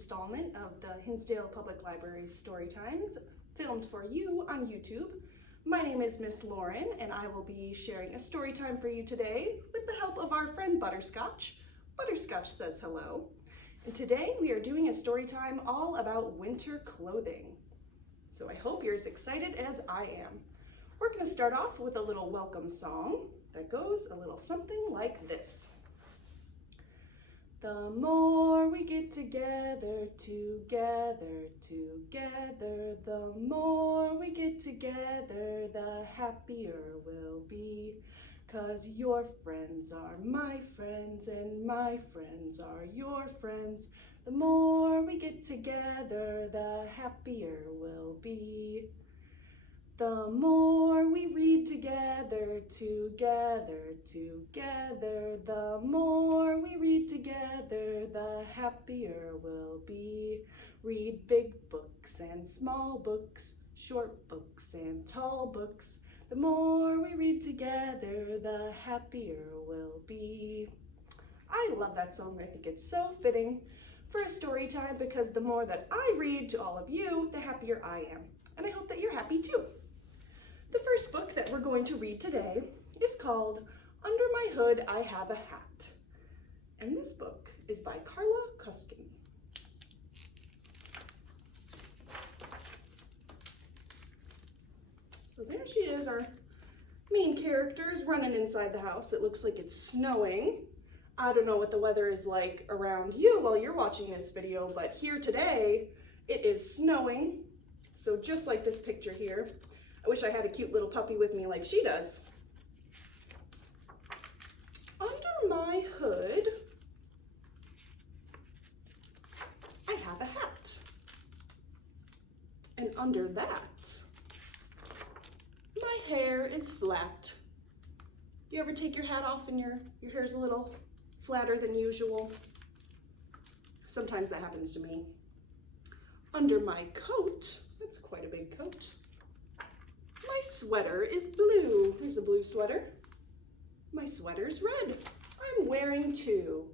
installment of the Hinsdale Public Library's Storytimes, filmed for you on YouTube. My name is Miss Lauren, and I will be sharing a story time for you today with the help of our friend Butterscotch. Butterscotch says hello. And today we are doing a story time all about winter clothing. So I hope you're as excited as I am. We're going to start off with a little welcome song that goes a little something like this. The more we get together, the more we get together, the happier we'll be. 'Cause your friends are my friends and my friends are your friends. The more we get together, the happier we'll be. The more we read together, the more we read together, the happier we'll be. Read big books and small books, short books and tall books. The more we read together, the happier we'll be. I love that song. I think it's so fitting for a story time because the more that I read to all of you, the happier I am. And I hope that you're happy too. The first book that we're going to read today is called Under My Hood, I Have a Hat. And this book is by Carla Cuskin. So there she is, our main character's running inside the house. It looks like it's snowing. I don't know what the weather is like around you while you're watching this video, but here today, it is snowing. So just like this picture here, I wish I had a cute little puppy with me like she does. Under my hood, I have a hat. And under that, my hair is flat. You ever take your hat off and your hair's a little flatter than usual? Sometimes that happens to me. Under my coat, that's quite a big coat, my sweater is blue. Here's a blue sweater. My sweater's red. I'm wearing two.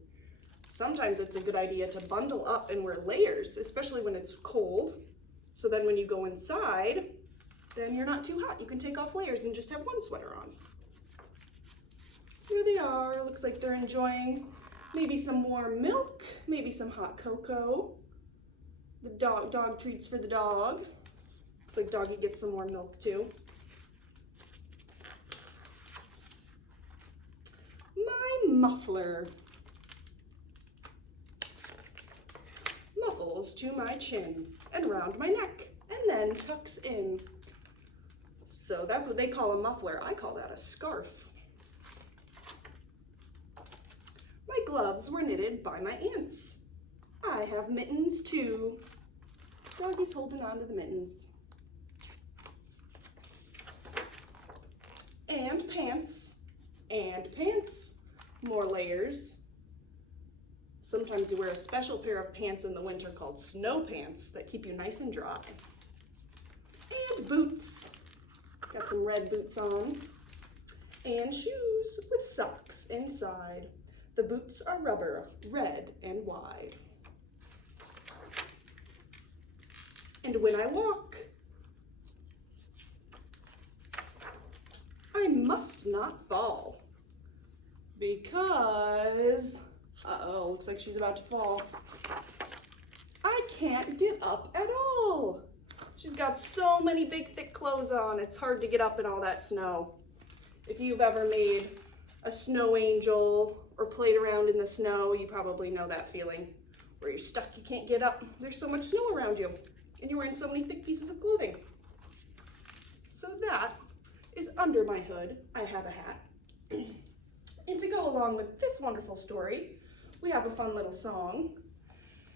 Sometimes it's a good idea to bundle up and wear layers, especially when it's cold. So then when you go inside, then you're not too hot. You can take off layers and just have one sweater on. Here they are. Looks like they're enjoying maybe some warm milk, maybe some hot cocoa. The dog treats for the dog. Looks like doggy gets some more milk too. My muffler muffles to my chin and round my neck and then tucks in. So that's what they call a muffler. I call that a scarf. My gloves were knitted by my aunts. I have mittens too. Doggy's holding on to the mittens. And pants, more layers. Sometimes you wear a special pair of pants in the winter called snow pants that keep you nice and dry. And boots, got some red boots on. And shoes with socks inside. The boots are rubber, red and wide. And when I walk, I must not fall because, uh-oh, looks like she's about to fall. I can't get up at all. She's got so many big, thick clothes on. It's hard to get up in all that snow. If you've ever made a snow angel or played around in the snow, you probably know that feeling where you're stuck, you can't get up. There's so much snow around you and you're wearing so many thick pieces of clothing. So that is Under My Hood, I Have a Hat. And to go along with this wonderful story, we have a fun little song.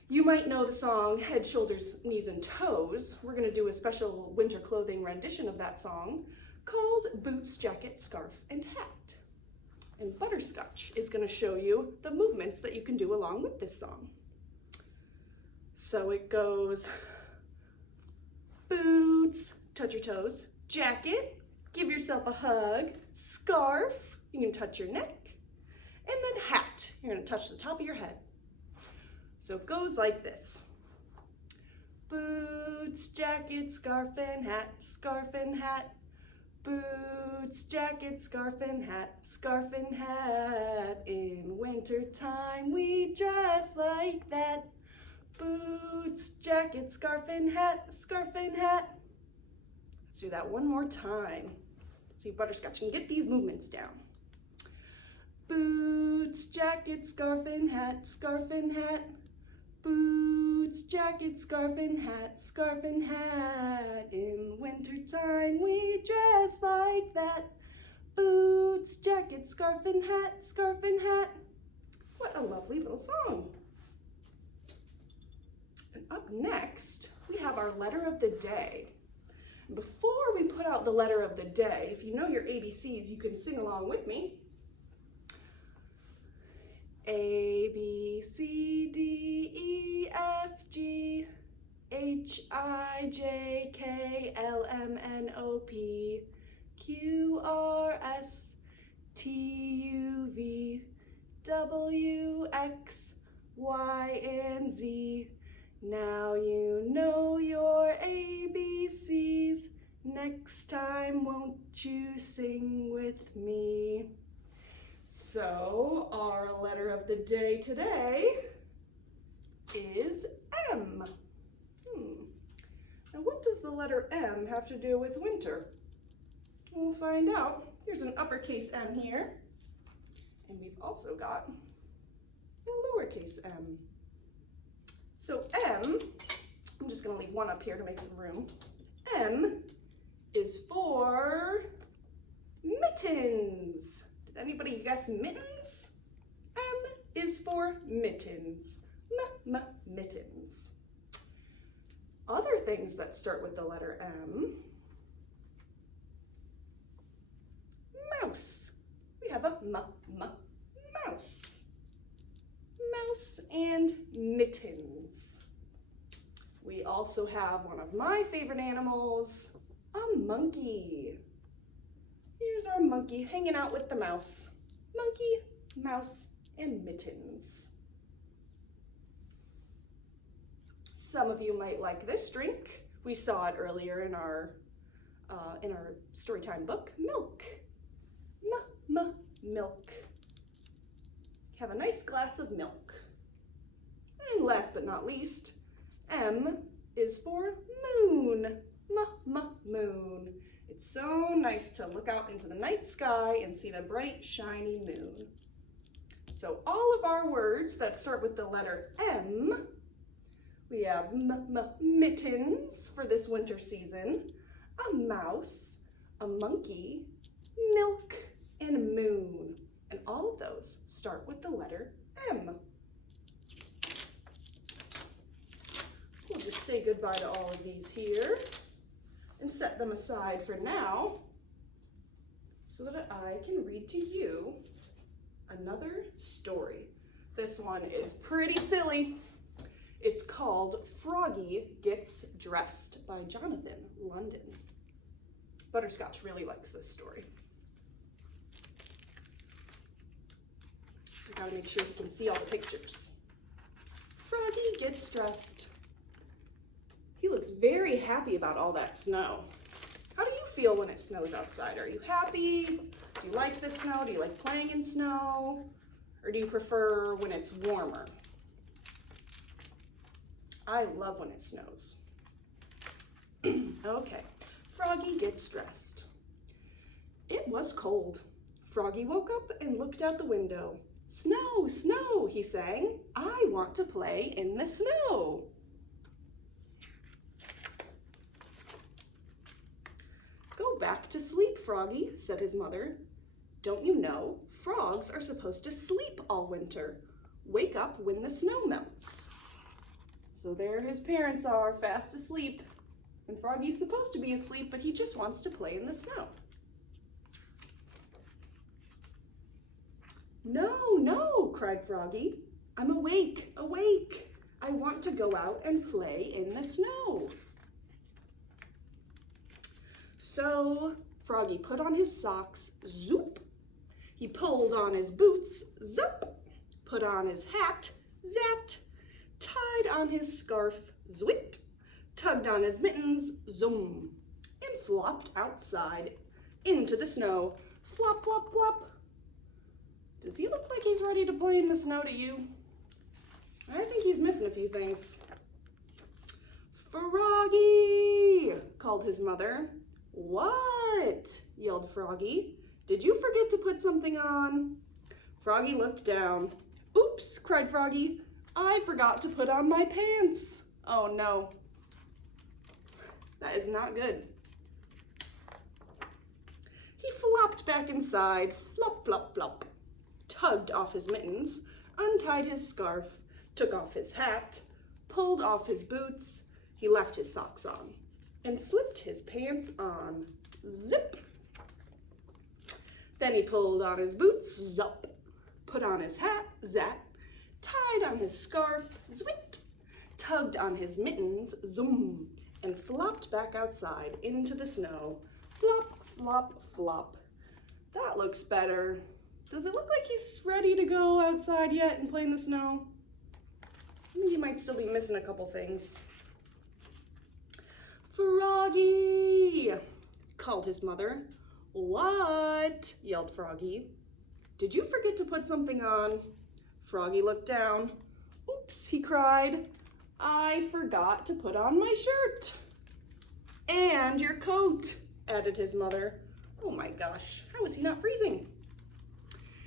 You might know the song Head, Shoulders, Knees, and Toes. We're gonna do a special winter clothing rendition of that song called Boots, Jacket, Scarf, and Hat. And Butterscotch is gonna show you the movements that you can do along with this song. So it goes, boots, touch your toes, jacket, give yourself a hug, scarf, you can touch your neck, and then hat, you're gonna touch the top of your head. So it goes like this. Boots, jacket, scarf and hat, scarf and hat. Boots, jacket, scarf and hat, scarf and hat. In winter time we dress like that. Boots, jacket, scarf and hat, scarf and hat. Let's do that one more time. See if Butterscotch can get these movements down. Boots, jacket, scarf and hat, scarf and hat. Boots, jacket, scarf and hat, scarf and hat. In winter time we dress like that. Boots, jacket, scarf and hat, scarf and hat. What a lovely little song. And up next, we have our letter of the day. Before we put out the letter of the day, if you know your ABCs, you can sing along with me. A, B, C, D, E, F, G, H, I, J, K, L, M, N, O, P, Q, R, S, T, U, V, W, X, Y, and Z. Now you know your ABCs. Next time, won't you sing with me? So, our letter of the day today is M. Now, what does the letter M have to do with winter? We'll find out. Here's an uppercase M here, and we've also got a lowercase m. So M, I'm just going to leave one up here to make some room. M is for mittens. Did anybody guess mittens? M is for mittens. Mittens. Other things that start with the letter M. Mouse. We have a mouse. Mouse and mittens. We also have one of my favorite animals, a monkey. Here's our monkey hanging out with the mouse. Monkey, mouse, and mittens. Some of you might like this drink. We saw it earlier in our Storytime book, milk. Milk. Have a nice glass of milk. And last but not least, M is for moon. Moon. It's so nice to look out into the night sky and see the bright, shiny moon. So all of our words that start with the letter M, we have mittens for this winter season, a mouse, a monkey, milk, and moon. And all of those start with the letter M. We'll just say goodbye to all of these here and set them aside for now so that I can read to you another story. This one is pretty silly. It's called Froggy Gets Dressed by Jonathan London. Butterscotch really likes this story. So I gotta make sure he can see all the pictures. Froggy gets dressed. He looks very happy about all that snow. How do you feel when it snows outside? Are you happy? Do you like the snow? Do you like playing in snow? Or do you prefer when it's warmer? I love when it snows. Okay, Froggy gets dressed. It was cold. Froggy woke up and looked out the window. Snow, snow, he sang. I want to play in the snow. Go back to sleep, Froggy, said his mother. Don't you know, frogs are supposed to sleep all winter. Wake up when the snow melts. So there his parents are, fast asleep. And Froggy's supposed to be asleep, but he just wants to play in the snow. No, no, cried Froggy. I'm awake, awake. I want to go out and play in the snow. So Froggy put on his socks, zoop. He pulled on his boots, zup. Put on his hat, zat. Tied on his scarf, zwit. tugged on his mittens, zoom, and flopped outside into the snow. Flop, flop, flop. Does he look like he's ready to play in the snow to you? I think he's missing a few things. Froggy, called his mother. What? Yelled Froggy. Did you forget to put something on? Froggy looked down. Oops, cried Froggy. I forgot to put on my pants. Oh no. That is not good. He flopped back inside, flop, flop, flop, tugged off his mittens, untied his scarf, took off his hat, pulled off his boots, he left his socks on, and slipped his pants on. Zip! Then he pulled on his boots, zup, put on his hat, zap, tied on his scarf, zwit, tugged on his mittens, zoom, and flopped back outside into the snow. Flop, flop, flop. That looks better. Does it look like he's ready to go outside yet and play in the snow? I think he might still be missing a couple things. Froggy, called his mother. What? Yelled Froggy. Did you forget to put something on? Froggy looked down. Oops, he cried. I forgot to put on my shirt. And your coat, added his mother. Oh my gosh, how is he not freezing?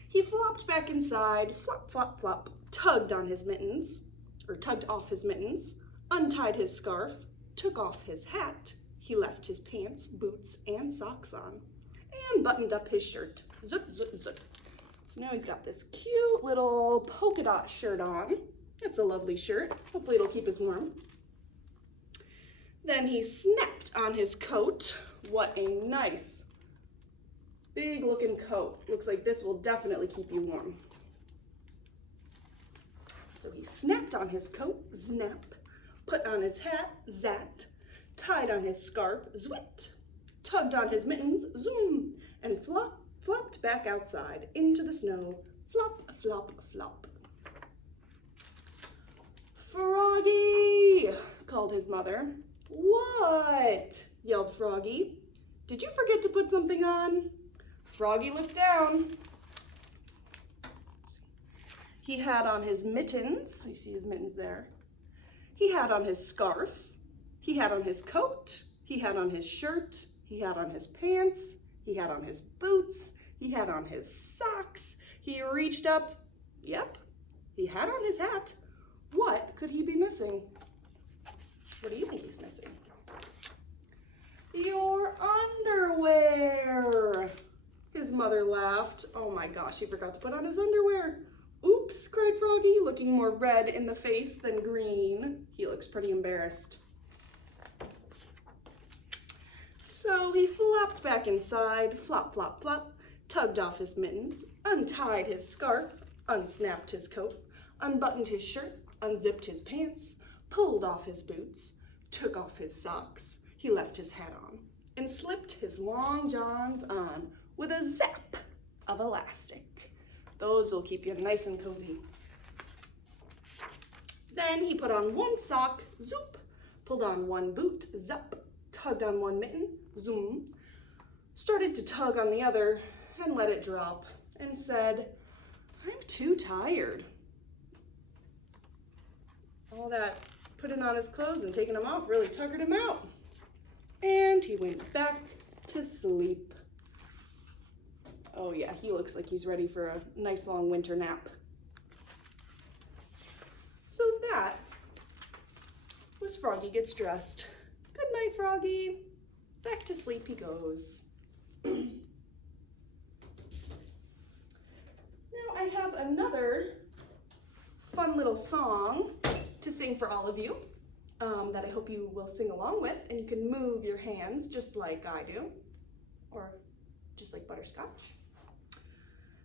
He flopped back inside, flop, flop, flop, tugged off his mittens, untied his scarf, took off his hat, he left his pants, boots, and socks on, and buttoned up his shirt. Zip, zip, zip. So now he's got this cute little polka dot shirt on. It's a lovely shirt. Hopefully it'll keep us warm. Then he snapped on his coat. What a nice, big looking coat. Looks like this will definitely keep you warm. So he snapped on his coat, snap, put on his hat, zat, tied on his scarf, zwit, tugged on his mittens, zoom, and flopped back outside into the snow. Flop, flop, flop. Froggy, called his mother. What? Yelled Froggy. Did you forget to put something on? Froggy looked down. He had on his mittens. You see his mittens there. He had on his scarf. He had on his coat. He had on his shirt. He had on his pants. He had on his boots. He had on his socks. He reached up. Yep, he had on his hat. What could he be missing? What do you think he's missing? Your underwear. His mother laughed. Oh my gosh, he forgot to put on his underwear. Oops, cried Froggy, looking more red in the face than green. He looks pretty embarrassed. So he flopped back inside, flop, flop, flop, tugged off his mittens, untied his scarf, unsnapped his coat, unbuttoned his shirt, unzipped his pants, pulled off his boots, took off his socks, he left his hat on, and slipped his long johns on with a zap of elastic. Those will keep you nice and cozy. Then he put on one sock, zoop, pulled on one boot, zap, tugged on one mitten, zoom, started to tug on the other and let it drop, and said, I'm too tired. All that putting on his clothes and taking them off really tuckered him out. And he went back to sleep. Oh yeah, he looks like he's ready for a nice long winter nap. So that was Froggy Gets Dressed. Good night, Froggy. Back to sleep he goes. Now I have another fun little song to sing for all of you that I hope you will sing along with, and you can move your hands just like I do, or just like Butterscotch.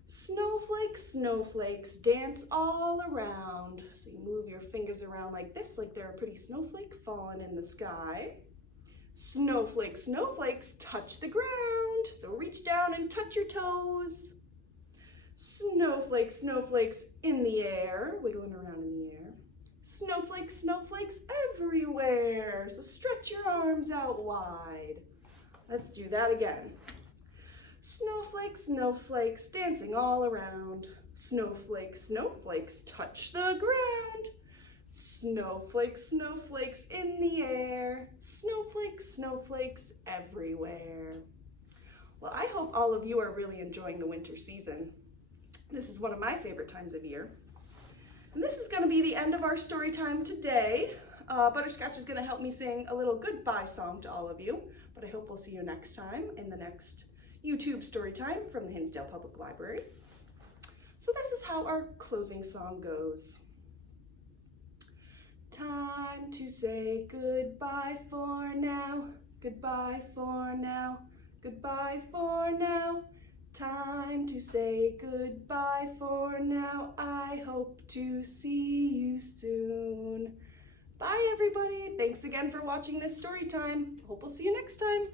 Snowflakes, snowflakes, dance all around. So you move your fingers around like this, like they're a pretty snowflake falling in the sky. Snowflakes, snowflakes, touch the ground. So reach down and touch your toes. Snowflakes, snowflakes in the air, wiggling around in the air. Snowflakes, snowflakes everywhere. So stretch your arms out wide. Let's do that again. Snowflakes, snowflakes dancing all around. Snowflakes, snowflakes touch the ground. Snowflakes, snowflakes in the air. Snowflakes, snowflakes everywhere. Well, I hope all of you are really enjoying the winter season. This is one of my favorite times of year. And this is going to be the end of our story time today. Butterscotch is going to help me sing a little goodbye song to all of you, but I hope we'll see you next time in the next YouTube story time from the Hinsdale Public Library. So this is how our closing song goes. Time to say goodbye for now, goodbye for now, goodbye for now. Time to say goodbye for now. I hope to see you soon. Bye everybody. Thanks again for watching this story time. Hope we'll see you next time.